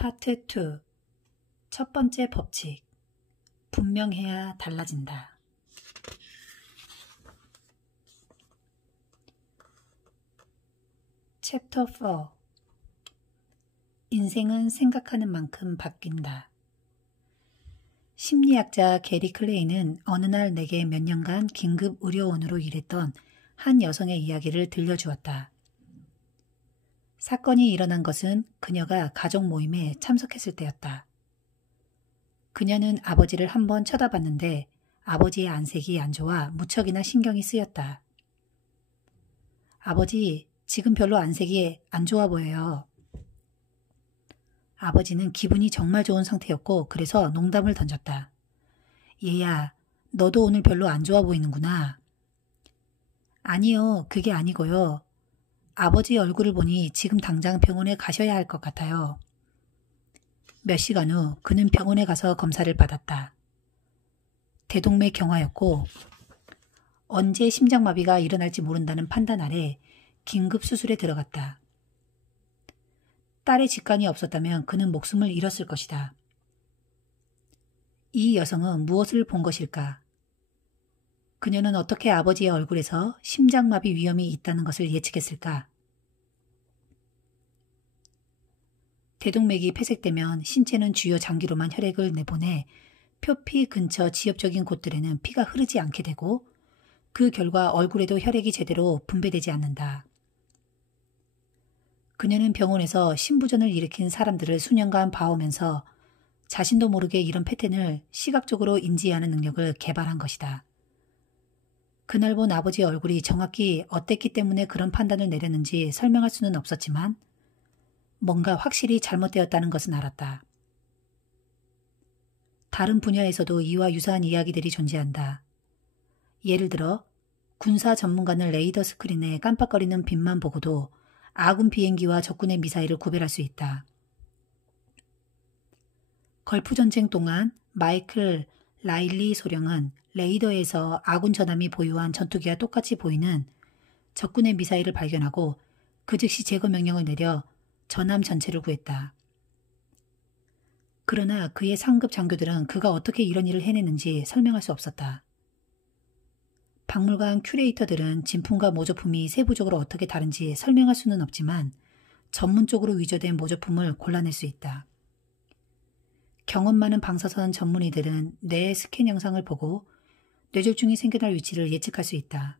파트 2. 첫 번째 법칙. 분명해야 달라진다. 챕터 4. 인생은 생각하는 만큼 바뀐다. 심리학자 게리 클레이는 어느 날 내게 몇 년간 긴급 의료원으로 일했던 한 여성의 이야기를 들려주었다. 사건이 일어난 것은 그녀가 가족 모임에 참석했을 때였다. 그녀는 아버지를 한번 쳐다봤는데 아버지의 안색이 안 좋아 무척이나 신경이 쓰였다. 아버지, 지금 별로 안색이 안 좋아 보여요. 아버지는 기분이 정말 좋은 상태였고 그래서 농담을 던졌다. 얘야, 너도 오늘 별로 안 좋아 보이는구나. 아니요, 그게 아니고요. 아버지 얼굴을 보니 지금 당장 병원에 가셔야 할 것 같아요. 몇 시간 후 그는 병원에 가서 검사를 받았다. 대동맥경화였고 언제 심장마비가 일어날지 모른다는 판단 아래 긴급 수술에 들어갔다. 딸의 직관이 없었다면 그는 목숨을 잃었을 것이다. 이 여성은 무엇을 본 것일까? 그녀는 어떻게 아버지의 얼굴에서 심장마비 위험이 있다는 것을 예측했을까? 대동맥이 폐색되면 신체는 주요 장기로만 혈액을 내보내 표피 근처 지엽적인 곳들에는 피가 흐르지 않게 되고 그 결과 얼굴에도 혈액이 제대로 분배되지 않는다. 그녀는 병원에서 신부전을 일으킨 사람들을 수년간 봐오면서 자신도 모르게 이런 패턴을 시각적으로 인지하는 능력을 개발한 것이다. 그날 본 아버지의 얼굴이 정확히 어땠기 때문에 그런 판단을 내렸는지 설명할 수는 없었지만 뭔가 확실히 잘못되었다는 것은 알았다. 다른 분야에서도 이와 유사한 이야기들이 존재한다. 예를 들어 군사 전문가는 레이더 스크린에 깜빡거리는 빛만 보고도 아군 비행기와 적군의 미사일을 구별할 수 있다. 걸프 전쟁 동안 마이클 라일리 소령은 레이더에서 아군 전함이 보유한 전투기와 똑같이 보이는 적군의 미사일을 발견하고 그 즉시 제거 명령을 내려 전함 전체를 구했다. 그러나 그의 상급 장교들은 그가 어떻게 이런 일을 해내는지 설명할 수 없었다. 박물관 큐레이터들은 진품과 모조품이 세부적으로 어떻게 다른지 설명할 수는 없지만 전문적으로 위조된 모조품을 골라낼 수 있다. 경험 많은 방사선 전문의들은 뇌의 스캔 영상을 보고 뇌졸중이 생겨날 위치를 예측할 수 있다.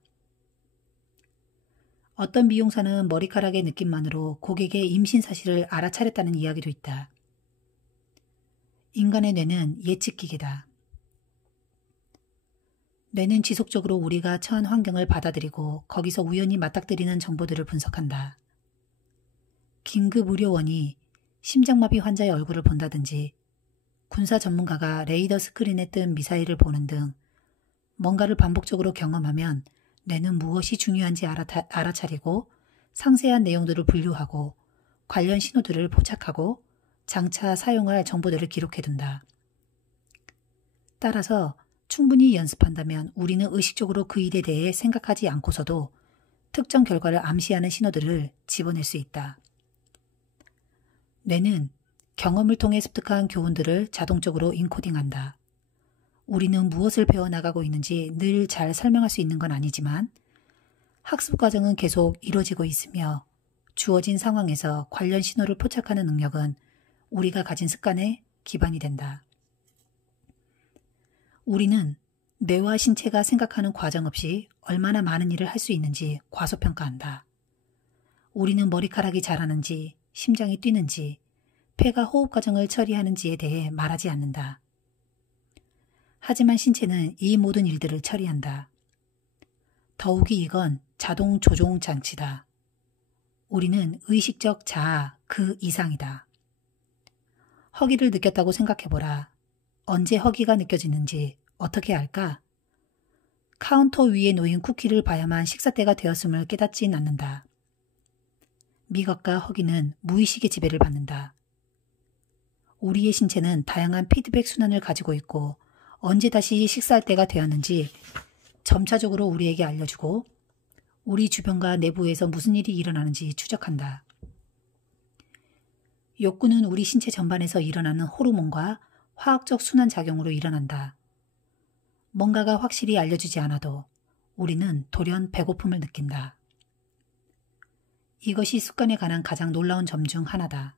어떤 미용사는 머리카락의 느낌만으로 고객의 임신 사실을 알아차렸다는 이야기도 있다. 인간의 뇌는 예측기계다. 뇌는 지속적으로 우리가 처한 환경을 받아들이고 거기서 우연히 맞닥뜨리는 정보들을 분석한다. 긴급 의료원이 심장마비 환자의 얼굴을 본다든지 군사 전문가가 레이더 스크린에 뜬 미사일을 보는 등 뭔가를 반복적으로 경험하면 뇌는 무엇이 중요한지 알아차리고 상세한 내용들을 분류하고 관련 신호들을 포착하고 장차 사용할 정보들을 기록해둔다. 따라서 충분히 연습한다면 우리는 의식적으로 그 일에 대해 생각하지 않고서도 특정 결과를 암시하는 신호들을 집어낼 수 있다. 뇌는 경험을 통해 습득한 교훈들을 자동적으로 인코딩한다. 우리는 무엇을 배워나가고 있는지 늘 잘 설명할 수 있는 건 아니지만 학습 과정은 계속 이루어지고 있으며 주어진 상황에서 관련 신호를 포착하는 능력은 우리가 가진 습관에 기반이 된다. 우리는 뇌와 신체가 생각하는 과정 없이 얼마나 많은 일을 할 수 있는지 과소평가한다. 우리는 머리카락이 자라는지, 심장이 뛰는지, 폐가 호흡 과정을 처리하는지에 대해 말하지 않는다. 하지만 신체는 이 모든 일들을 처리한다. 더욱이 이건 자동 조종 장치다. 우리는 의식적 자아 그 이상이다. 허기를 느꼈다고 생각해보라. 언제 허기가 느껴지는지 어떻게 알까? 카운터 위에 놓인 쿠키를 봐야만 식사 때가 되었음을 깨닫진 않는다. 미각과 허기는 무의식의 지배를 받는다. 우리의 신체는 다양한 피드백 순환을 가지고 있고 언제 다시 식사할 때가 되었는지 점차적으로 우리에게 알려주고 우리 주변과 내부에서 무슨 일이 일어나는지 추적한다. 욕구는 우리 신체 전반에서 일어나는 호르몬과 화학적 순환작용으로 일어난다. 뭔가가 확실히 알려주지 않아도 우리는 돌연 배고픔을 느낀다. 이것이 습관에 관한 가장 놀라운 점 중 하나다.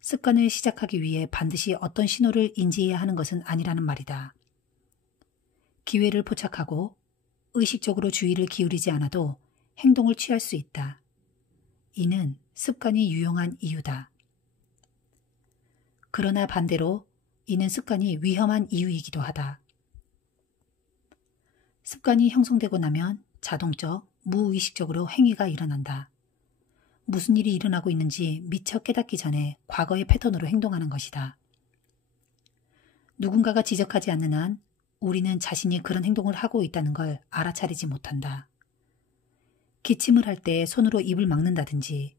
습관을 시작하기 위해 반드시 어떤 신호를 인지해야 하는 것은 아니라는 말이다. 기회를 포착하고 의식적으로 주의를 기울이지 않아도 행동을 취할 수 있다. 이는 습관이 유용한 이유다. 그러나 반대로 이는 습관이 위험한 이유이기도 하다. 습관이 형성되고 나면 자동적, 무의식적으로 행위가 일어난다. 무슨 일이 일어나고 있는지 미처 깨닫기 전에 과거의 패턴으로 행동하는 것이다. 누군가가 지적하지 않는 한 우리는 자신이 그런 행동을 하고 있다는 걸 알아차리지 못한다. 기침을 할 때 손으로 입을 막는다든지,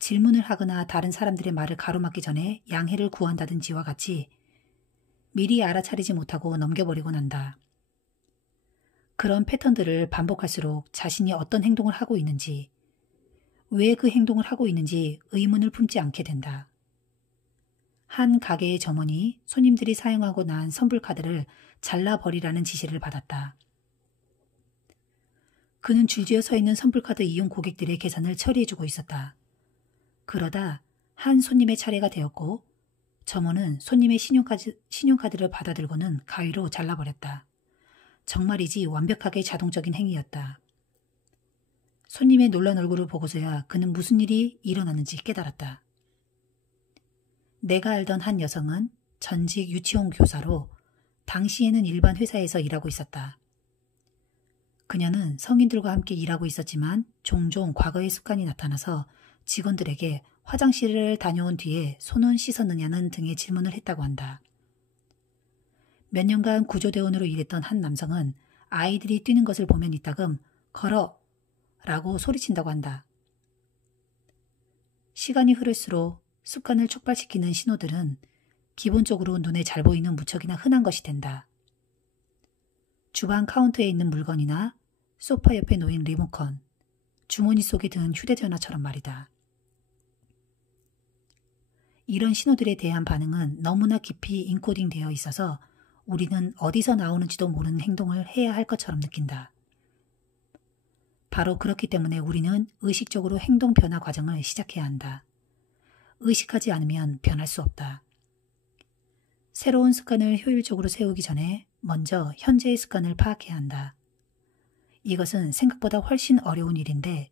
질문을 하거나 다른 사람들의 말을 가로막기 전에 양해를 구한다든지와 같이 미리 알아차리지 못하고 넘겨버리곤 한다. 그런 패턴들을 반복할수록 자신이 어떤 행동을 하고 있는지, 왜 그 행동을 하고 있는지 의문을 품지 않게 된다. 한 가게의 점원이 손님들이 사용하고 난 선불카드를 잘라버리라는 지시를 받았다. 그는 줄지어 서 있는 선불카드 이용 고객들의 계산을 처리해주고 있었다. 그러다 한 손님의 차례가 되었고 점원은 손님의 신용카드를 받아들고는 가위로 잘라버렸다. 정말이지 완벽하게 자동적인 행위였다. 손님의 놀란 얼굴을 보고서야 그는 무슨 일이 일어났는지 깨달았다. 내가 알던 한 여성은 전직 유치원 교사로 당시에는 일반 회사에서 일하고 있었다. 그녀는 성인들과 함께 일하고 있었지만 종종 과거의 습관이 나타나서 직원들에게 화장실을 다녀온 뒤에 손은 씻었느냐는 등의 질문을 했다고 한다. 몇 년간 구조대원으로 일했던 한 남성은 아이들이 뛰는 것을 보면 이따금 걸어! 라고 소리친다고 한다. 시간이 흐를수록 습관을 촉발시키는 신호들은 기본적으로 눈에 잘 보이는 무척이나 흔한 것이 된다. 주방 카운터에 있는 물건이나 소파 옆에 놓인 리모컨, 주머니 속에 든 휴대전화처럼 말이다. 이런 신호들에 대한 반응은 너무나 깊이 인코딩되어 있어서 우리는 어디서 나오는지도 모르는 행동을 해야 할 것처럼 느낀다. 바로 그렇기 때문에 우리는 의식적으로 행동 변화 과정을 시작해야 한다. 의식하지 않으면 변할 수 없다. 새로운 습관을 효율적으로 세우기 전에 먼저 현재의 습관을 파악해야 한다. 이것은 생각보다 훨씬 어려운 일인데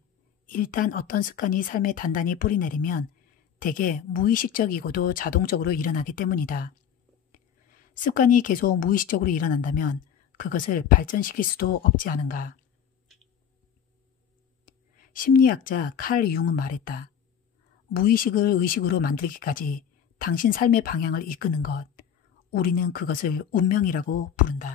일단 어떤 습관이 삶에 단단히 뿌리내리면 대개 무의식적이고도 자동적으로 일어나기 때문이다. 습관이 계속 무의식적으로 일어난다면 그것을 발전시킬 수도 없지 않은가. 심리학자 칼 융은 말했다. 무의식을 의식으로 만들기까지 당신 삶의 방향을 이끄는 것, 우리는 그것을 운명이라고 부른다.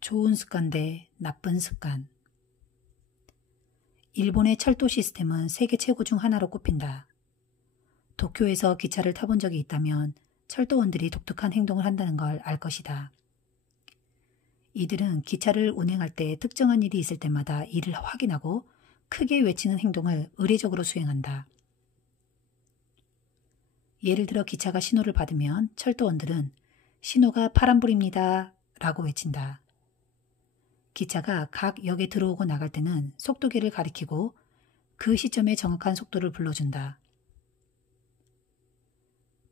좋은 습관 대 나쁜 습관. 일본의 철도 시스템은 세계 최고 중 하나로 꼽힌다. 도쿄에서 기차를 타본 적이 있다면 철도원들이 독특한 행동을 한다는 걸 알 것이다. 이들은 기차를 운행할 때 특정한 일이 있을 때마다 이를 확인하고 크게 외치는 행동을 의례적으로 수행한다. 예를 들어 기차가 신호를 받으면 철도원들은 신호가 파란불입니다 라고 외친다. 기차가 각 역에 들어오고 나갈 때는 속도계를 가리키고 그 시점에 정확한 속도를 불러준다.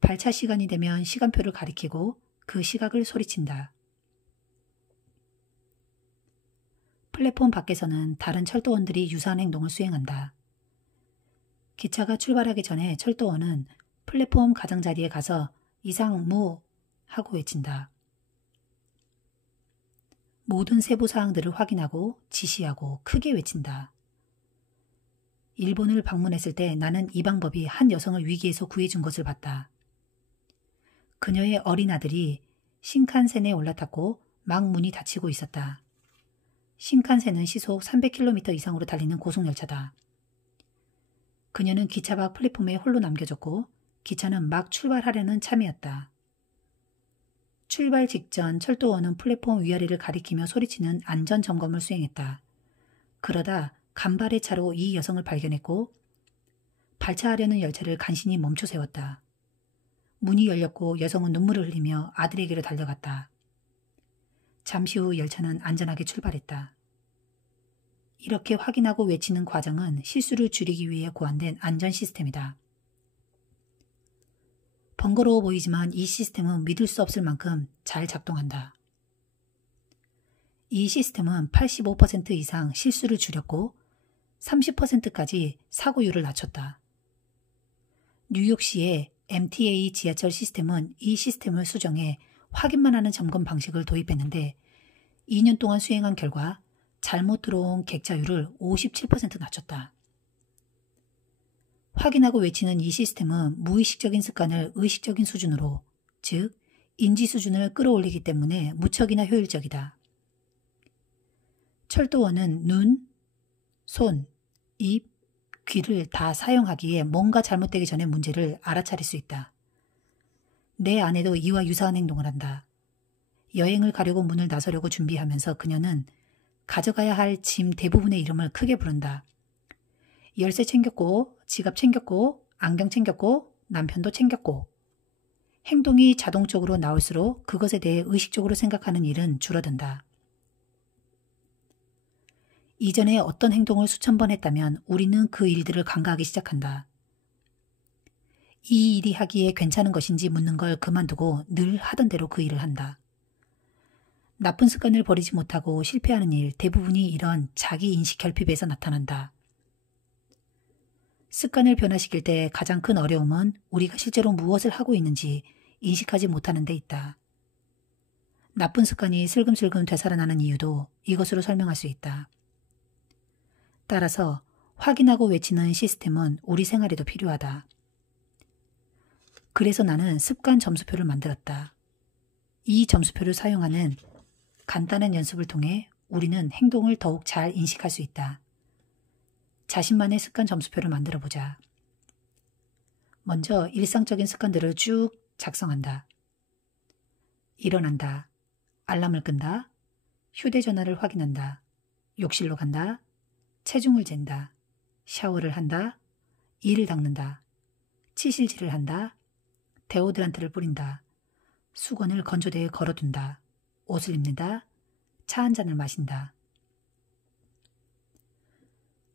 발차 시간이 되면 시간표를 가리키고 그 시각을 소리친다. 플랫폼 밖에서는 다른 철도원들이 유사한 행동을 수행한다. 기차가 출발하기 전에 철도원은 플랫폼 가장자리에 가서 이상무 하고 외친다. 모든 세부사항들을 확인하고 지시하고 크게 외친다. 일본을 방문했을 때 나는 이 방법이 한 여성을 위기에서 구해준 것을 봤다. 그녀의 어린 아들이 신칸센에 올라탔고 막 문이 닫히고 있었다. 신칸센은 시속 300km 이상으로 달리는 고속열차다. 그녀는 기차 밖 플랫폼에 홀로 남겨졌고 기차는 막 출발하려는 참이었다. 출발 직전 철도원은 플랫폼 위아래를 가리키며 소리치는 안전점검을 수행했다. 그러다 간발의 차로 이 여성을 발견했고 발차하려는 열차를 간신히 멈춰 세웠다. 문이 열렸고 여성은 눈물을 흘리며 아들에게로 달려갔다. 잠시 후 열차는 안전하게 출발했다. 이렇게 확인하고 외치는 과정은 실수를 줄이기 위해 고안된 안전 시스템이다. 번거로워 보이지만 이 시스템은 믿을 수 없을 만큼 잘 작동한다. 이 시스템은 85% 이상 실수를 줄였고 30%까지 사고율을 낮췄다. 뉴욕시의 MTA 지하철 시스템은 이 시스템을 수정해 확인만 하는 점검 방식을 도입했는데 2년 동안 수행한 결과 잘못 들어온 객자율을 57% 낮췄다. 확인하고 외치는 이 시스템은 무의식적인 습관을 의식적인 수준으로, 즉 인지 수준을 끌어올리기 때문에 무척이나 효율적이다. 철도원은 눈, 손, 입, 귀를 다 사용하기에 뭔가 잘못되기 전에 문제를 알아차릴 수 있다. 내 아내도 이와 유사한 행동을 한다. 여행을 가려고 문을 나서려고 준비하면서 그녀는 가져가야 할 짐 대부분의 이름을 크게 부른다. 열쇠 챙겼고, 지갑 챙겼고, 안경 챙겼고, 남편도 챙겼고. 행동이 자동적으로 나올수록 그것에 대해 의식적으로 생각하는 일은 줄어든다. 이전에 어떤 행동을 수천 번 했다면 우리는 그 일들을 간과하기 시작한다. 이 일이 하기에 괜찮은 것인지 묻는 걸 그만두고 늘 하던 대로 그 일을 한다. 나쁜 습관을 버리지 못하고 실패하는 일 대부분이 이런 자기 인식 결핍에서 나타난다. 습관을 변화시킬 때 가장 큰 어려움은 우리가 실제로 무엇을 하고 있는지 인식하지 못하는 데 있다. 나쁜 습관이 슬금슬금 되살아나는 이유도 이것으로 설명할 수 있다. 따라서 확인하고 외치는 시스템은 우리 생활에도 필요하다. 그래서 나는 습관 점수표를 만들었다. 이 점수표를 사용하는 간단한 연습을 통해 우리는 행동을 더욱 잘 인식할 수 있다. 자신만의 습관 점수표를 만들어 보자. 먼저 일상적인 습관들을 쭉 작성한다. 일어난다. 알람을 끈다. 휴대전화를 확인한다. 욕실로 간다. 체중을 잰다. 샤워를 한다. 이를 닦는다. 치실질을 한다. 데오드란트를 뿌린다. 수건을 건조대에 걸어둔다. 옷을 입는다. 차 한 잔을 마신다.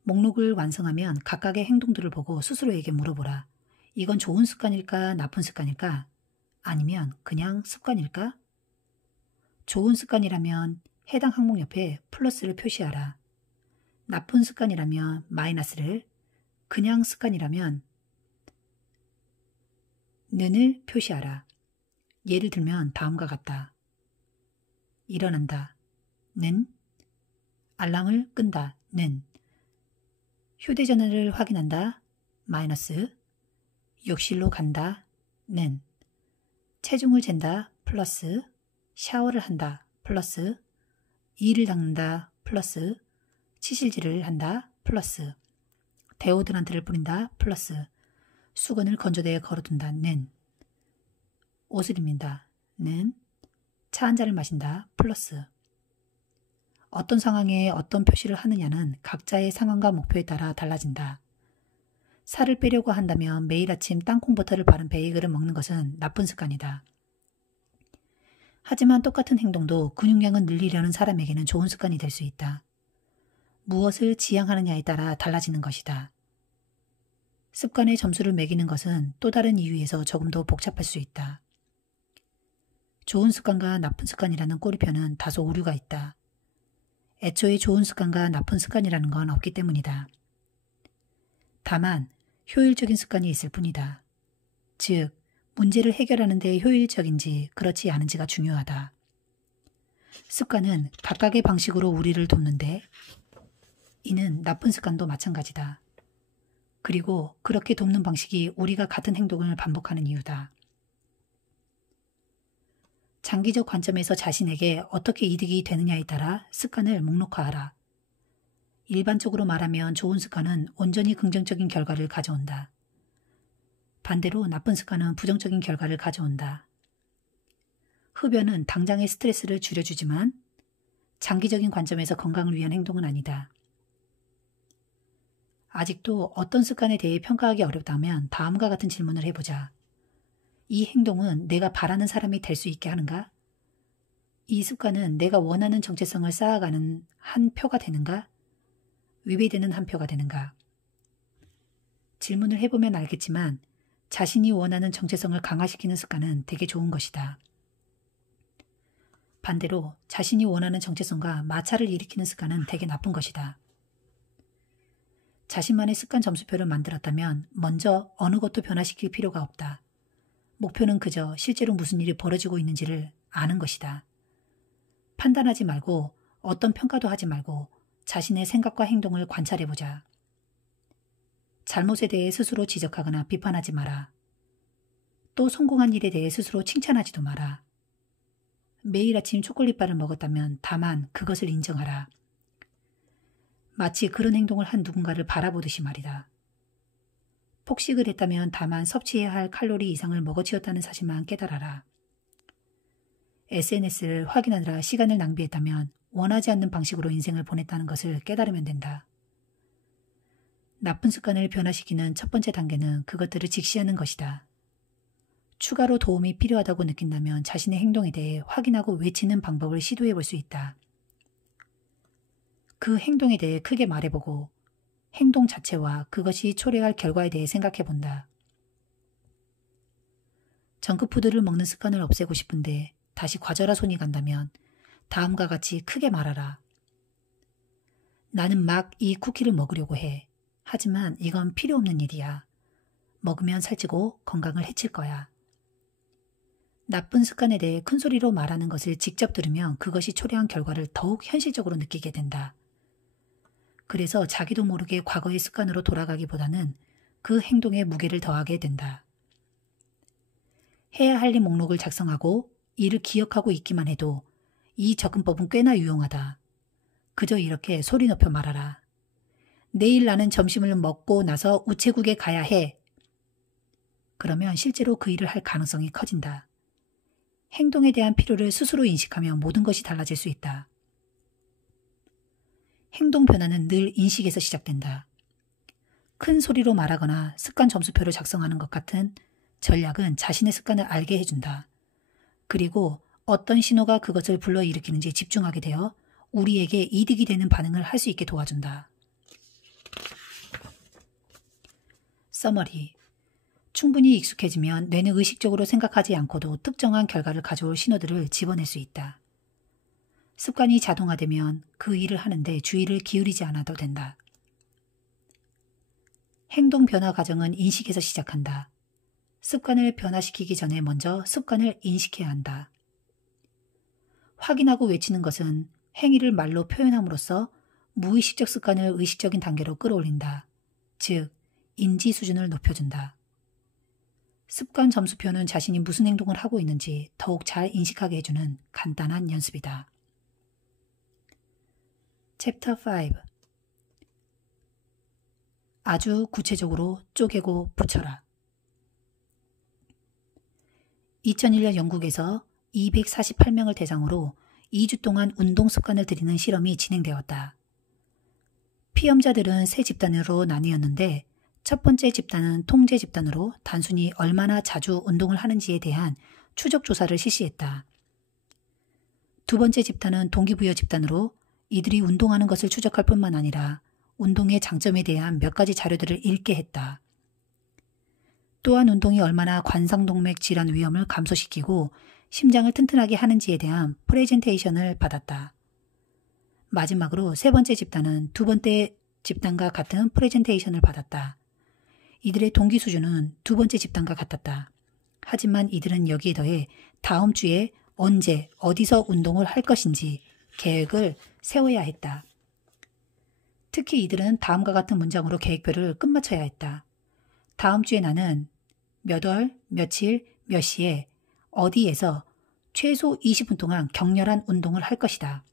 목록을 완성하면 각각의 행동들을 보고 스스로에게 물어보라. 이건 좋은 습관일까? 나쁜 습관일까? 아니면 그냥 습관일까? 좋은 습관이라면 해당 항목 옆에 플러스를 표시하라. 나쁜 습관이라면 마이너스를, 그냥 습관이라면 는을 표시하라. 예를 들면 다음과 같다. 일어난다. 는. 알람을 끈다. 는. 휴대전화를 확인한다. 마이너스. 욕실로 간다. 는. 체중을 잰다. 플러스. 샤워를 한다. 플러스. 이를 닦는다. 플러스. 치실질을 한다. 플러스. 데오드란트를 뿌린다. 플러스. 수건을 건조대에 걸어둔다. 는. 옷을 입는다. 는. 차 한 잔을 마신다. 플러스. 어떤 상황에 어떤 표시를 하느냐는 각자의 상황과 목표에 따라 달라진다. 살을 빼려고 한다면 매일 아침 땅콩버터를 바른 베이글을 먹는 것은 나쁜 습관이다. 하지만 똑같은 행동도 근육량을 늘리려는 사람에게는 좋은 습관이 될 수 있다. 무엇을 지향하느냐에 따라 달라지는 것이다. 습관의 점수를 매기는 것은 또 다른 이유에서 조금 더 복잡할 수 있다. 좋은 습관과 나쁜 습관이라는 꼬리표는 다소 오류가 있다. 애초에 좋은 습관과 나쁜 습관이라는 건 없기 때문이다. 다만 효율적인 습관이 있을 뿐이다. 즉, 문제를 해결하는 데 효율적인지 그렇지 않은지가 중요하다. 습관은 각각의 방식으로 우리를 돕는데 이는 나쁜 습관도 마찬가지다. 그리고 그렇게 돕는 방식이 우리가 같은 행동을 반복하는 이유다. 장기적 관점에서 자신에게 어떻게 이득이 되느냐에 따라 습관을 목록화하라. 일반적으로 말하면 좋은 습관은 온전히 긍정적인 결과를 가져온다. 반대로 나쁜 습관은 부정적인 결과를 가져온다. 흡연은 당장의 스트레스를 줄여주지만 장기적인 관점에서 건강을 위한 행동은 아니다. 아직도 어떤 습관에 대해 평가하기 어렵다면 다음과 같은 질문을 해보자. 이 행동은 내가 바라는 사람이 될 수 있게 하는가? 이 습관은 내가 원하는 정체성을 쌓아가는 한 표가 되는가? 위배되는 한 표가 되는가? 질문을 해보면 알겠지만 자신이 원하는 정체성을 강화시키는 습관은 되게 좋은 것이다. 반대로 자신이 원하는 정체성과 마찰을 일으키는 습관은 되게 나쁜 것이다. 자신만의 습관 점수표를 만들었다면 먼저 어느 것도 변화시킬 필요가 없다. 목표는 그저 실제로 무슨 일이 벌어지고 있는지를 아는 것이다. 판단하지 말고 어떤 평가도 하지 말고 자신의 생각과 행동을 관찰해보자. 잘못에 대해 스스로 지적하거나 비판하지 마라. 또 성공한 일에 대해 스스로 칭찬하지도 마라. 매일 아침 초콜릿바를 먹었다면 다만 그것을 인정하라. 마치 그런 행동을 한 누군가를 바라보듯이 말이다. 폭식을 했다면 다만 섭취해야 할 칼로리 이상을 먹어치웠다는 사실만 깨달아라. SNS를 확인하느라 시간을 낭비했다면 원하지 않는 방식으로 인생을 보냈다는 것을 깨달으면 된다. 나쁜 습관을 변화시키는 첫 번째 단계는 그것들을 직시하는 것이다. 추가로 도움이 필요하다고 느낀다면 자신의 행동에 대해 확인하고 외치는 방법을 시도해 볼 수 있다. 그 행동에 대해 크게 말해보고 행동 자체와 그것이 초래할 결과에 대해 생각해 본다. 정크푸드를 먹는 습관을 없애고 싶은데 다시 과절하 손이 간다면 다음과 같이 크게 말하라. 나는 막 이 쿠키를 먹으려고 해. 하지만 이건 필요 없는 일이야. 먹으면 살찌고 건강을 해칠 거야. 나쁜 습관에 대해 큰 소리로 말하는 것을 직접 들으면 그것이 초래한 결과를 더욱 현실적으로 느끼게 된다. 그래서 자기도 모르게 과거의 습관으로 돌아가기보다는 그 행동에 무게를 더하게 된다. 해야 할 일 목록을 작성하고 이를 기억하고 있기만 해도 이 접근법은 꽤나 유용하다. 그저 이렇게 소리 높여 말하라. 내일 나는 점심을 먹고 나서 우체국에 가야 해. 그러면 실제로 그 일을 할 가능성이 커진다. 행동에 대한 필요를 스스로 인식하면 모든 것이 달라질 수 있다. 행동 변화는 늘 인식에서 시작된다. 큰 소리로 말하거나 습관 점수표를 작성하는 것 같은 전략은 자신의 습관을 알게 해준다. 그리고 어떤 신호가 그것을 불러일으키는지 집중하게 되어 우리에게 이득이 되는 반응을 할 수 있게 도와준다. 서머리. 충분히 익숙해지면 뇌는 의식적으로 생각하지 않고도 특정한 결과를 가져올 신호들을 집어낼 수 있다. 습관이 자동화되면 그 일을 하는데 주의를 기울이지 않아도 된다. 행동 변화 과정은 인식에서 시작한다. 습관을 변화시키기 전에 먼저 습관을 인식해야 한다. 확인하고 외치는 것은 행위를 말로 표현함으로써 무의식적 습관을 의식적인 단계로 끌어올린다. 즉, 인지 수준을 높여준다. 습관 점수표는 자신이 무슨 행동을 하고 있는지 더욱 잘 인식하게 해주는 간단한 연습이다. 챕터 5. 아주 구체적으로 쪼개고 붙여라. 2001년 영국에서 248명을 대상으로 2주 동안 운동 습관을 들이는 실험이 진행되었다. 피험자들은 세 집단으로 나뉘었는데 첫 번째 집단은 통제 집단으로 단순히 얼마나 자주 운동을 하는지에 대한 추적 조사를 실시했다. 두 번째 집단은 동기부여 집단으로 이들이 운동하는 것을 추적할 뿐만 아니라 운동의 장점에 대한 몇 가지 자료들을 읽게 했다. 또한 운동이 얼마나 관상동맥 질환 위험을 감소시키고 심장을 튼튼하게 하는지에 대한 프레젠테이션을 받았다. 마지막으로 세 번째 집단은 두 번째 집단과 같은 프레젠테이션을 받았다. 이들의 동기 수준은 두 번째 집단과 같았다. 하지만 이들은 여기에 더해 다음 주에 언제, 어디서 운동을 할 것인지 계획을 세워야 했다. 특히 이들은 다음과 같은 문장으로 계획표를 끝마쳐야 했다. 다음 주에 나는 몇 월, 며칠, 몇 시에 어디에서 최소 20분 동안 격렬한 운동을 할 것이다.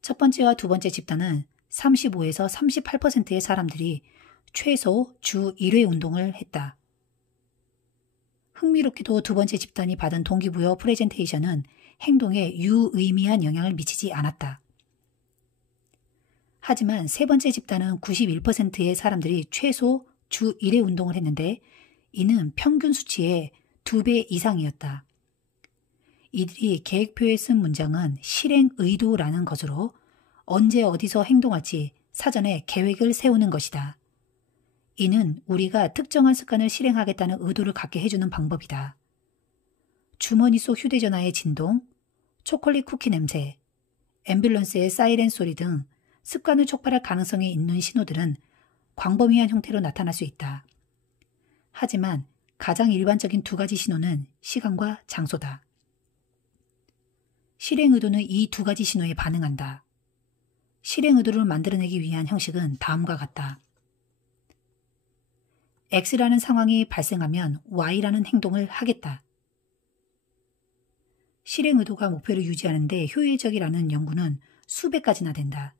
첫 번째와 두 번째 집단은 35에서 38%의 사람들이 최소 주 1회 운동을 했다. 흥미롭게도 두 번째 집단이 받은 동기부여 프레젠테이션은 행동에 유의미한 영향을 미치지 않았다. 하지만 세 번째 집단은 91%의 사람들이 최소 주 1회 운동을 했는데 이는 평균 수치의 2배 이상이었다. 이들이 계획표에 쓴 문장은 실행 의도라는 것으로 언제 어디서 행동할지 사전에 계획을 세우는 것이다. 이는 우리가 특정한 습관을 실행하겠다는 의도를 갖게 해주는 방법이다. 주머니 속 휴대전화의 진동, 초콜릿 쿠키 냄새, 앰뷸런스의 사이렌 소리 등 습관을 촉발할 가능성이 있는 신호들은 광범위한 형태로 나타날 수 있다. 하지만 가장 일반적인 두 가지 신호는 시간과 장소다. 실행 의도는 이 두 가지 신호에 반응한다. 실행 의도를 만들어내기 위한 형식은 다음과 같다. X라는 상황이 발생하면 Y라는 행동을 하겠다. 실행 의도가 목표를 유지하는 데 효율적이라는 연구는 수백 가지나 된다.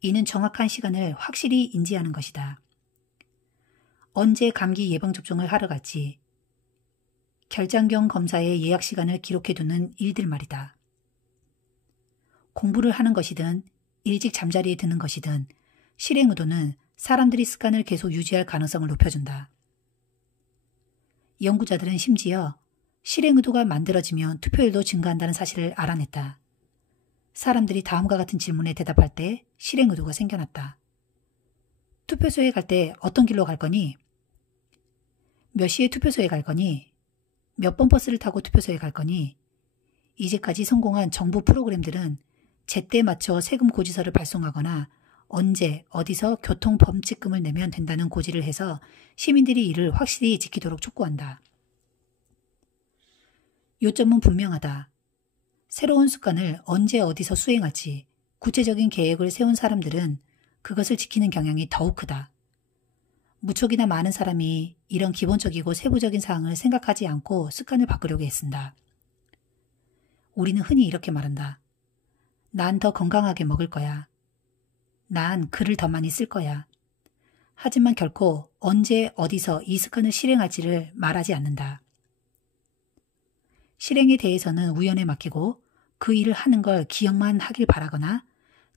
이는 정확한 시간을 확실히 인지하는 것이다. 언제 감기 예방접종을 하러 갈지, 결장경 검사의 예약 시간을 기록해두는 일들 말이다. 공부를 하는 것이든 일찍 잠자리에 드는 것이든 실행 의도는 사람들이 습관을 계속 유지할 가능성을 높여준다. 연구자들은 심지어 실행 의도가 만들어지면 투표율도 증가한다는 사실을 알아냈다. 사람들이 다음과 같은 질문에 대답할 때 실행 의도가 생겨났다. 투표소에 갈 때 어떤 길로 갈 거니? 몇 시에 투표소에 갈 거니? 몇 번 버스를 타고 투표소에 갈 거니? 이제까지 성공한 정부 프로그램들은 제때 맞춰 세금 고지서를 발송하거나 언제 어디서 교통범칙금을 내면 된다는 고지를 해서 시민들이 이를 확실히 지키도록 촉구한다. 요점은 분명하다. 새로운 습관을 언제 어디서 수행할지 구체적인 계획을 세운 사람들은 그것을 지키는 경향이 더욱 크다. 무척이나 많은 사람이 이런 기본적이고 세부적인 사항을 생각하지 않고 습관을 바꾸려고 애쓴다. 우리는 흔히 이렇게 말한다. 난 더 건강하게 먹을 거야. 난 글을 더 많이 쓸 거야. 하지만 결코 언제 어디서 이 습관을 실행할지를 말하지 않는다. 실행에 대해서는 우연에 맡기고 그 일을 하는 걸 기억만 하길 바라거나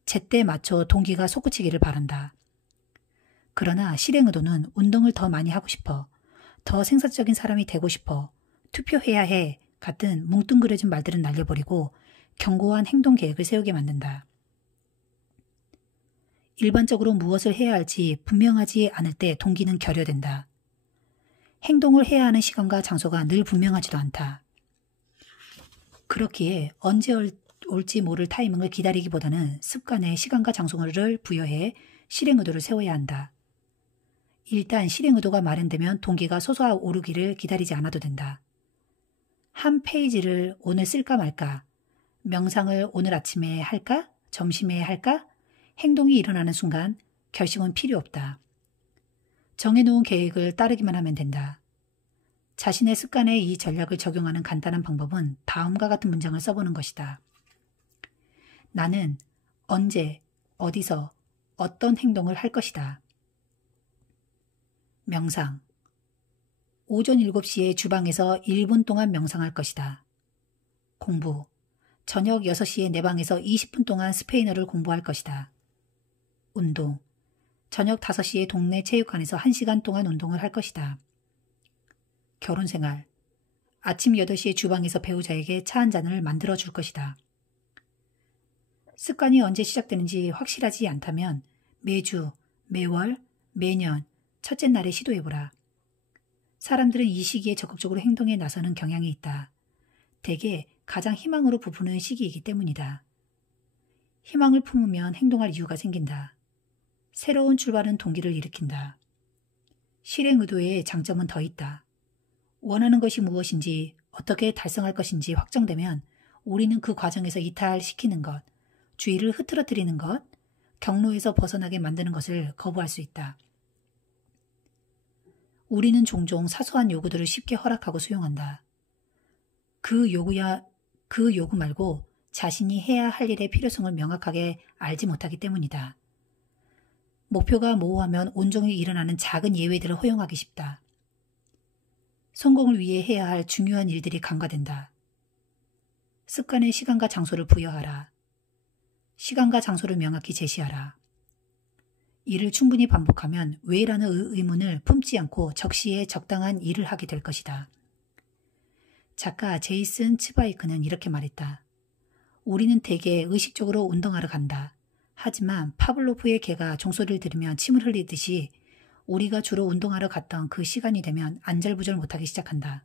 제때 맞춰 동기가 솟구치기를 바란다. 그러나 실행 의도는 운동을 더 많이 하고 싶어, 더 생산적인 사람이 되고 싶어, 투표해야 해 같은 뭉뚱그려진 말들은 날려버리고 견고한 행동 계획을 세우게 만든다. 일반적으로 무엇을 해야 할지 분명하지 않을 때 동기는 결여된다. 행동을 해야 하는 시간과 장소가 늘 분명하지도 않다. 그렇기에 언제 올지 모를 타이밍을 기다리기보다는 습관에 시간과 장소를 부여해 실행 의도를 세워야 한다. 일단 실행 의도가 마련되면 동기가 솟아오르기를 기다리지 않아도 된다. 한 페이지를 오늘 쓸까 말까, 명상을 오늘 아침에 할까, 점심에 할까, 행동이 일어나는 순간 결심은 필요 없다. 정해놓은 계획을 따르기만 하면 된다. 자신의 습관에 이 전략을 적용하는 간단한 방법은 다음과 같은 문장을 써보는 것이다. 나는 언제, 어디서, 어떤 행동을 할 것이다. 명상. 오전 7시에 주방에서 1분 동안 명상할 것이다. 공부. 저녁 6시에 내 방에서 20분 동안 스페인어를 공부할 것이다. 운동. 저녁 5시에 동네 체육관에서 1시간 동안 운동을 할 것이다. 결혼생활. 아침 8시에 주방에서 배우자에게 차 한 잔을 만들어 줄 것이다. 습관이 언제 시작되는지 확실하지 않다면 매주, 매월, 매년 첫째 날에 시도해보라. 사람들은 이 시기에 적극적으로 행동에 나서는 경향이 있다. 대개 가장 희망으로 부푸는 시기이기 때문이다. 희망을 품으면 행동할 이유가 생긴다. 새로운 출발은 동기를 일으킨다. 실행 의도의 장점은 더 있다. 원하는 것이 무엇인지, 어떻게 달성할 것인지 확정되면 우리는 그 과정에서 이탈시키는 것, 주의를 흐트러뜨리는 것, 경로에서 벗어나게 만드는 것을 거부할 수 있다. 우리는 종종 사소한 요구들을 쉽게 허락하고 수용한다. 그 요구 말고 자신이 해야 할 일의 필요성을 명확하게 알지 못하기 때문이다. 목표가 모호하면 온종일 일어나는 작은 예외들을 허용하기 쉽다. 성공을 위해 해야 할 중요한 일들이 간과된다. 습관에 시간과 장소를 부여하라. 시간과 장소를 명확히 제시하라. 이를 충분히 반복하면 왜라는 의문을 품지 않고 적시에 적당한 일을 하게 될 것이다. 작가 제이슨 츠바이크는 이렇게 말했다. 우리는 대개 의식적으로 운동하러 간다. 하지만 파블로프의 개가 종소리를 들으면 침을 흘리듯이 우리가 주로 운동하러 갔던 그 시간이 되면 안절부절 못하기 시작한다.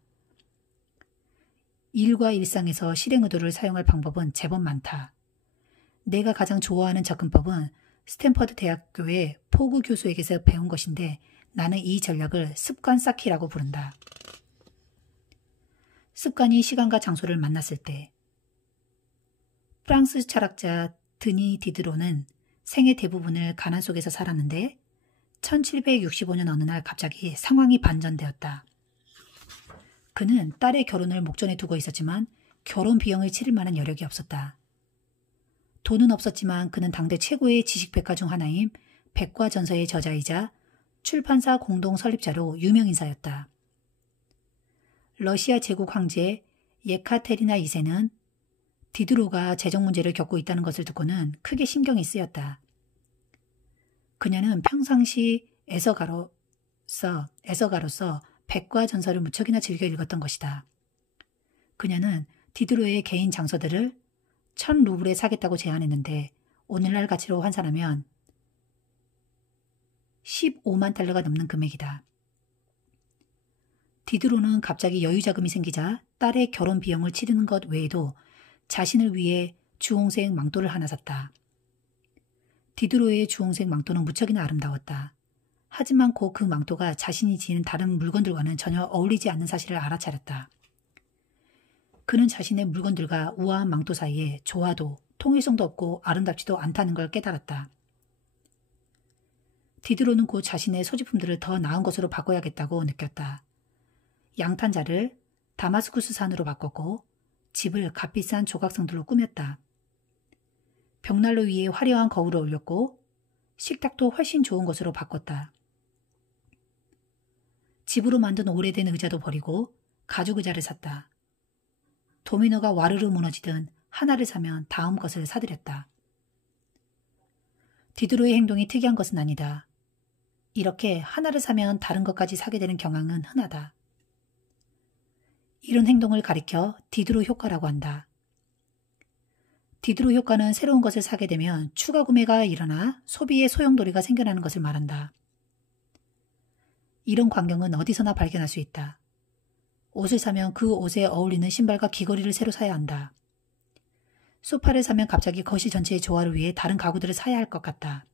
일과 일상에서 실행의도를 사용할 방법은 제법 많다. 내가 가장 좋아하는 접근법은 스탠퍼드 대학교의 포그 교수에게서 배운 것인데 나는 이 전략을 습관 쌓기라고 부른다. 습관이 시간과 장소를 만났을 때 프랑스 철학자 드니 디드로는 생애 대부분을 가난 속에서 살았는데 1765년 어느 날 갑자기 상황이 반전되었다. 그는 딸의 결혼을 목전에 두고 있었지만 결혼 비용을 치를 만한 여력이 없었다. 돈은 없었지만 그는 당대 최고의 지식백과 중 하나인 백과전서의 저자이자 출판사 공동 설립자로 유명인사였다. 러시아 제국 황제 예카테리나 2세는 디드로가 재정 문제를 겪고 있다는 것을 듣고는 크게 신경이 쓰였다. 그녀는 평상시 애서가로서 백과전서를 무척이나 즐겨 읽었던 것이다. 그녀는 디드로의 개인 장서들을 1000루블에 사겠다고 제안했는데 오늘날 가치로 환산하면 15만 달러가 넘는 금액이다. 디드로는 갑자기 여유자금이 생기자 딸의 결혼 비용을 치르는 것 외에도 자신을 위해 주홍색 망토를 하나 샀다. 디드로의 주홍색 망토는 무척이나 아름다웠다. 하지만 곧 그 망토가 자신이 지닌 다른 물건들과는 전혀 어울리지 않는 사실을 알아차렸다. 그는 자신의 물건들과 우아한 망토 사이에 조화도 통일성도 없고 아름답지도 않다는 걸 깨달았다. 디드로는 곧 자신의 소지품들을 더 나은 것으로 바꿔야겠다고 느꼈다. 양탄자를 다마스쿠스산으로 바꿨고 집을 값비싼 조각상들로 꾸몄다. 벽난로 위에 화려한 거울을 올렸고 식탁도 훨씬 좋은 것으로 바꿨다. 집으로 만든 오래된 의자도 버리고 가죽 의자를 샀다. 도미노가 와르르 무너지든 하나를 사면 다음 것을 사들였다. 디드로의 행동이 특이한 것은 아니다. 이렇게 하나를 사면 다른 것까지 사게 되는 경향은 흔하다. 이런 행동을 가리켜 디드로 효과라고 한다. 디드로 효과는 새로운 것을 사게 되면 추가 구매가 일어나 소비의 소용돌이가 생겨나는 것을 말한다. 이런 광경은 어디서나 발견할 수 있다. 옷을 사면 그 옷에 어울리는 신발과 귀걸이를 새로 사야 한다. 소파를 사면 갑자기 거실 전체의 조화를 위해 다른 가구들을 사야 할 것 같다.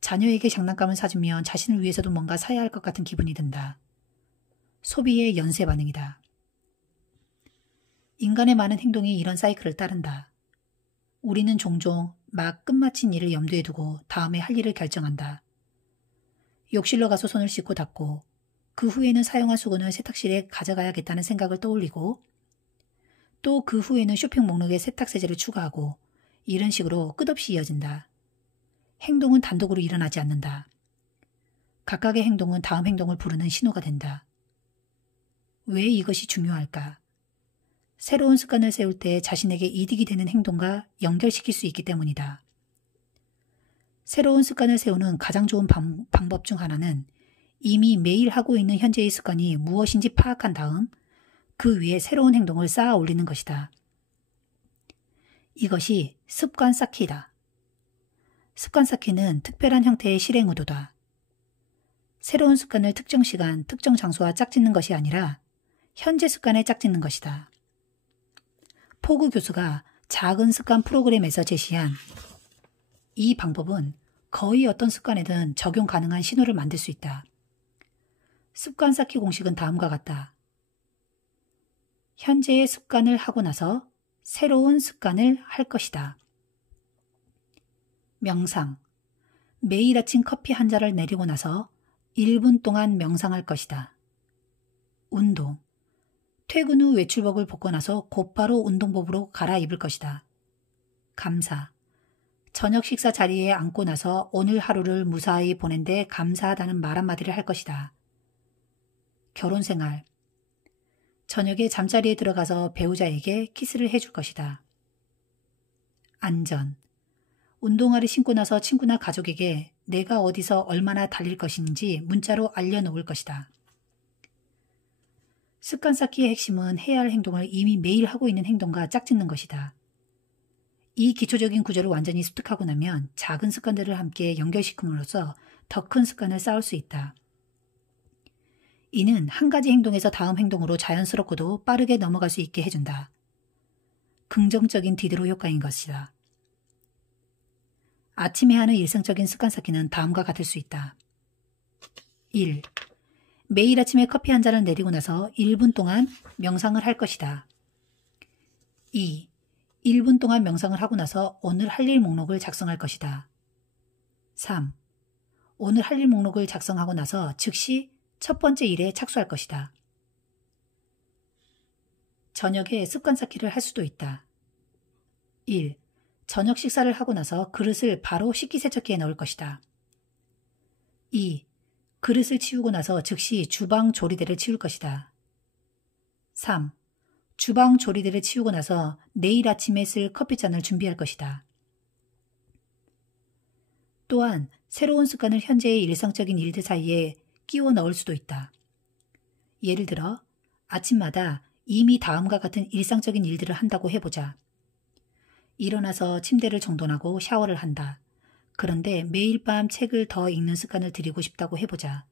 자녀에게 장난감을 사주면 자신을 위해서도 뭔가 사야 할 것 같은 기분이 든다. 소비의 연쇄 반응이다. 인간의 많은 행동이 이런 사이클을 따른다. 우리는 종종 막 끝마친 일을 염두에 두고 다음에 할 일을 결정한다. 욕실로 가서 손을 씻고 닦고 그 후에는 사용할 수건을 세탁실에 가져가야겠다는 생각을 떠올리고 또 그 후에는 쇼핑 목록에 세탁세제를 추가하고 이런 식으로 끝없이 이어진다. 행동은 단독으로 일어나지 않는다. 각각의 행동은 다음 행동을 부르는 신호가 된다. 왜 이것이 중요할까? 새로운 습관을 세울 때 자신에게 이득이 되는 행동과 연결시킬 수 있기 때문이다. 새로운 습관을 세우는 가장 좋은 방법 중 하나는 이미 매일 하고 있는 현재의 습관이 무엇인지 파악한 다음 그 위에 새로운 행동을 쌓아 올리는 것이다. 이것이 습관 쌓기다. 습관 쌓기는 특별한 형태의 실행 의도다. 새로운 습관을 특정 시간, 특정 장소와 짝짓는 것이 아니라 현재 습관에 짝짓는 것이다. 포그 교수가 작은 습관 프로그램에서 제시한 이 방법은 거의 어떤 습관에든 적용 가능한 신호를 만들 수 있다. 습관 쌓기 공식은 다음과 같다. 현재의 습관을 하고 나서 새로운 습관을 할 것이다. 명상. 매일 아침 커피 한 잔을 내리고 나서 1분 동안 명상할 것이다. 운동. 퇴근 후 외출복을 벗고 나서 곧바로 운동복으로 갈아입을 것이다. 감사. 저녁 식사 자리에 앉고 나서 오늘 하루를 무사히 보낸 데 감사하다는 말 한마디를 할 것이다. 결혼생활. 저녁에 잠자리에 들어가서 배우자에게 키스를 해줄 것이다. 안전. 운동화를 신고 나서 친구나 가족에게 내가 어디서 얼마나 달릴 것인지 문자로 알려놓을 것이다. 습관 쌓기의 핵심은 해야 할 행동을 이미 매일 하고 있는 행동과 짝짓는 것이다. 이 기초적인 구조를 완전히 습득하고 나면 작은 습관들을 함께 연결시킴으로써 더 큰 습관을 쌓을 수 있다. 이는 한 가지 행동에서 다음 행동으로 자연스럽고도 빠르게 넘어갈 수 있게 해준다. 긍정적인 디드로 효과인 것이다. 아침에 하는 일상적인 습관 쌓기는 다음과 같을 수 있다. 1. 매일 아침에 커피 한 잔을 내리고 나서 1분 동안 명상을 할 것이다. 2. 1분 동안 명상을 하고 나서 오늘 할 일 목록을 작성할 것이다. 3. 오늘 할 일 목록을 작성하고 나서 즉시 첫 번째 일에 착수할 것이다. 저녁에 습관 쌓기를 할 수도 있다. 1. 저녁 식사를 하고 나서 그릇을 바로 식기세척기에 넣을 것이다. 2. 그릇을 치우고 나서 즉시 주방 조리대를 치울 것이다. 3. 주방 조리대를 치우고 나서 내일 아침에 쓸 커피잔을 준비할 것이다. 또한 새로운 습관을 현재의 일상적인 일들 사이에 끼워 넣을 수도 있다. 예를 들어 아침마다 이미 다음과 같은 일상적인 일들을 한다고 해보자. 일어나서 침대를 정돈하고 샤워를 한다. 그런데 매일 밤 책을 더 읽는 습관을 들이고 싶다고 해보자.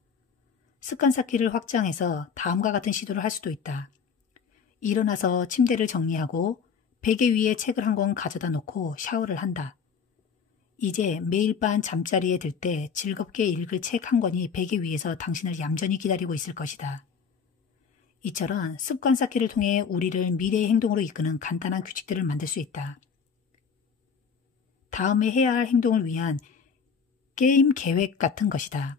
습관 쌓기를 확장해서 다음과 같은 시도를 할 수도 있다. 일어나서 침대를 정리하고 베개 위에 책을 한 권 가져다 놓고 샤워를 한다. 이제 매일 밤 잠자리에 들 때 즐겁게 읽을 책 한 권이 베개 위에서 당신을 얌전히 기다리고 있을 것이다. 이처럼 습관 쌓기를 통해 우리를 미래의 행동으로 이끄는 간단한 규칙들을 만들 수 있다. 다음에 해야 할 행동을 위한 게임 계획 같은 것이다.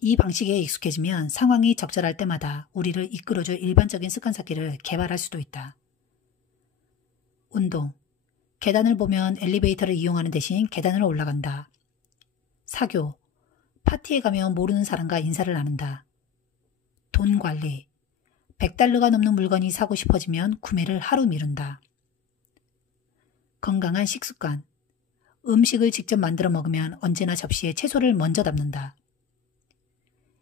이 방식에 익숙해지면 상황이 적절할 때마다 우리를 이끌어줄 일반적인 습관 쌓기를 개발할 수도 있다. 운동. 계단을 보면 엘리베이터를 이용하는 대신 계단을 올라간다. 사교. 파티에 가면 모르는 사람과 인사를 나눈다. 돈 관리. $100가 넘는 물건이 사고 싶어지면 구매를 하루 미룬다. 건강한 식습관. 음식을 직접 만들어 먹으면 언제나 접시에 채소를 먼저 담는다.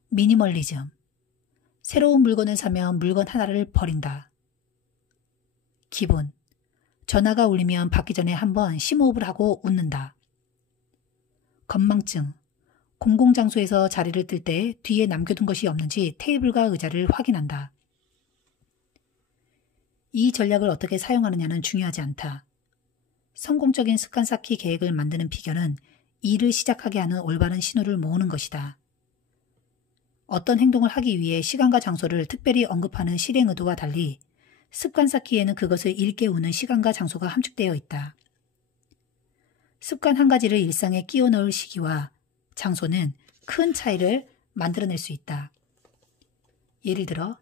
미니멀리즘. 새로운 물건을 사면 물건 하나를 버린다. 기분. 전화가 울리면 받기 전에 한번 심호흡을 하고 웃는다. 건망증. 공공장소에서 자리를 뜰 때 뒤에 남겨둔 것이 없는지 테이블과 의자를 확인한다. 이 전략을 어떻게 사용하느냐는 중요하지 않다. 성공적인 습관 쌓기 계획을 만드는 비결은 일을 시작하게 하는 올바른 신호를 모으는 것이다. 어떤 행동을 하기 위해 시간과 장소를 특별히 언급하는 실행 의도와 달리 습관 쌓기에는 그것을 일깨우는 시간과 장소가 함축되어 있다. 습관 한 가지를 일상에 끼워 넣을 시기와 장소는 큰 차이를 만들어낼 수 있다. 예를 들어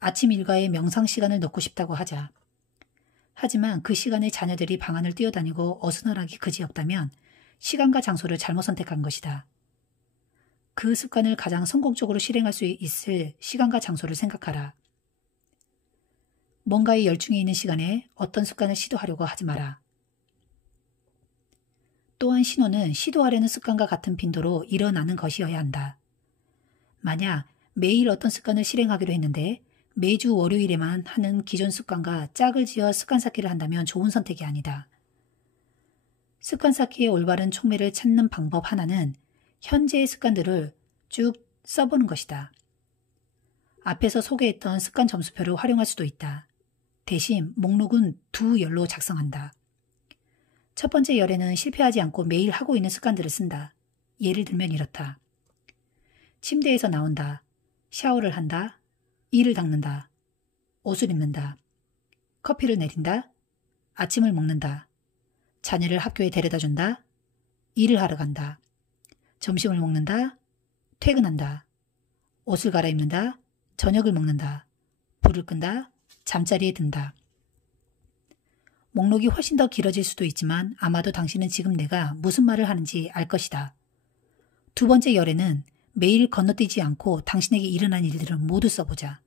아침 일과에 명상 시간을 넣고 싶다고 하자. 하지만 그 시간에 자녀들이 방 안을 뛰어다니고 어수선하기 그지없다면 시간과 장소를 잘못 선택한 것이다. 그 습관을 가장 성공적으로 실행할 수 있을 시간과 장소를 생각하라. 뭔가에 열중해 있는 시간에 어떤 습관을 시도하려고 하지 마라. 또한 신호는 시도하려는 습관과 같은 빈도로 일어나는 것이어야 한다. 만약 매일 어떤 습관을 실행하기로 했는데 매주 월요일에만 하는 기존 습관과 짝을 지어 습관 쌓기를 한다면 좋은 선택이 아니다. 습관 쌓기의 올바른 촉매를 찾는 방법 하나는 현재의 습관들을 쭉 써보는 것이다. 앞에서 소개했던 습관 점수표를 활용할 수도 있다. 대신 목록은 두 열로 작성한다. 첫 번째 열에는 실패하지 않고 매일 하고 있는 습관들을 쓴다. 예를 들면 이렇다. 침대에서 나온다. 샤워를 한다. 이를 닦는다. 옷을 입는다. 커피를 내린다. 아침을 먹는다. 자녀를 학교에 데려다 준다. 일을 하러 간다. 점심을 먹는다. 퇴근한다. 옷을 갈아입는다. 저녁을 먹는다. 불을 끈다. 잠자리에 든다. 목록이 훨씬 더 길어질 수도 있지만 아마도 당신은 지금 내가 무슨 말을 하는지 알 것이다. 두 번째 열에는 매일 건너뛰지 않고 당신에게 일어난 일들을 모두 써보자.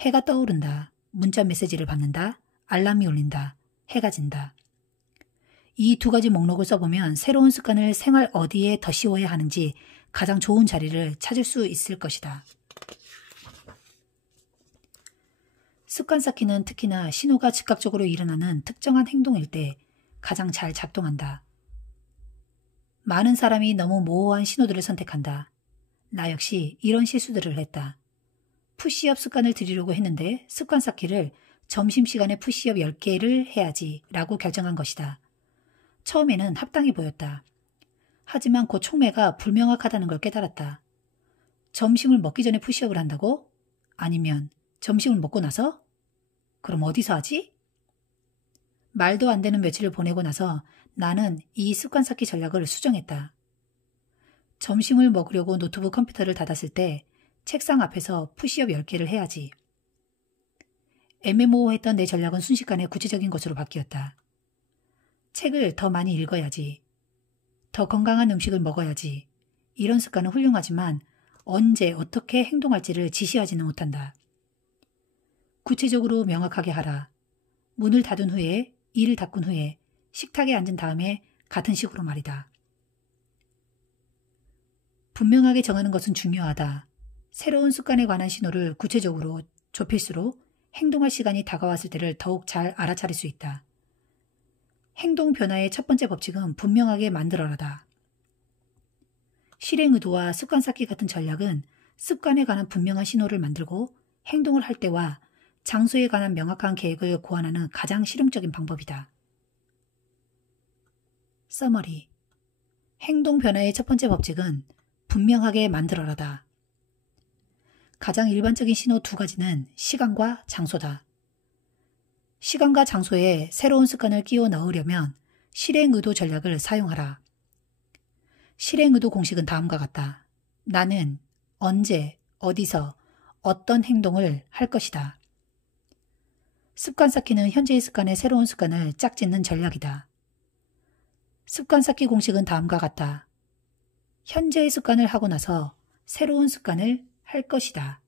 해가 떠오른다. 문자 메시지를 받는다. 알람이 울린다. 해가 진다. 이 두 가지 목록을 써보면 새로운 습관을 생활 어디에 더 씌워야 하는지 가장 좋은 자리를 찾을 수 있을 것이다. 습관 쌓기는 특히나 신호가 즉각적으로 일어나는 특정한 행동일 때 가장 잘 작동한다. 많은 사람이 너무 모호한 신호들을 선택한다. 나 역시 이런 실수들을 했다. 푸시업 습관을 들이려고 했는데 습관 쌓기를 점심시간에 푸시업 10개를 해야지 라고 결정한 것이다. 처음에는 합당해 보였다. 하지만 그 촉매가 불명확하다는 걸 깨달았다. 점심을 먹기 전에 푸시업을 한다고? 아니면 점심을 먹고 나서? 그럼 어디서 하지? 말도 안 되는 며칠을 보내고 나서 나는 이 습관 쌓기 전략을 수정했다. 점심을 먹으려고 노트북 컴퓨터를 닫았을 때 책상 앞에서 푸시업 10개를 해야지. 애매모호했던 내 전략은 순식간에 구체적인 것으로 바뀌었다. 책을 더 많이 읽어야지. 더 건강한 음식을 먹어야지. 이런 습관은 훌륭하지만 언제 어떻게 행동할지를 지시하지는 못한다. 구체적으로 명확하게 하라. 문을 닫은 후에, 이를 닦은 후에, 식탁에 앉은 다음에 같은 식으로 말이다. 분명하게 정하는 것은 중요하다. 새로운 습관에 관한 신호를 구체적으로 좁힐수록 행동할 시간이 다가왔을 때를 더욱 잘 알아차릴 수 있다. 행동 변화의 첫 번째 법칙은 분명하게 만들어라다. 실행 의도와 습관 쌓기 같은 전략은 습관에 관한 분명한 신호를 만들고 행동을 할 때와 장소에 관한 명확한 계획을 고안하는 가장 실용적인 방법이다. 서머리. 행동 변화의 첫 번째 법칙은 분명하게 만들어라다. 가장 일반적인 신호 두 가지는 시간과 장소다. 시간과 장소에 새로운 습관을 끼워 넣으려면 실행 의도 전략을 사용하라. 실행 의도 공식은 다음과 같다. 나는 언제, 어디서, 어떤 행동을 할 것이다. 습관 쌓기는 현재의 습관에 새로운 습관을 짝짓는 전략이다. 습관 쌓기 공식은 다음과 같다. 현재의 습관을 하고 나서 새로운 습관을 할 것이다.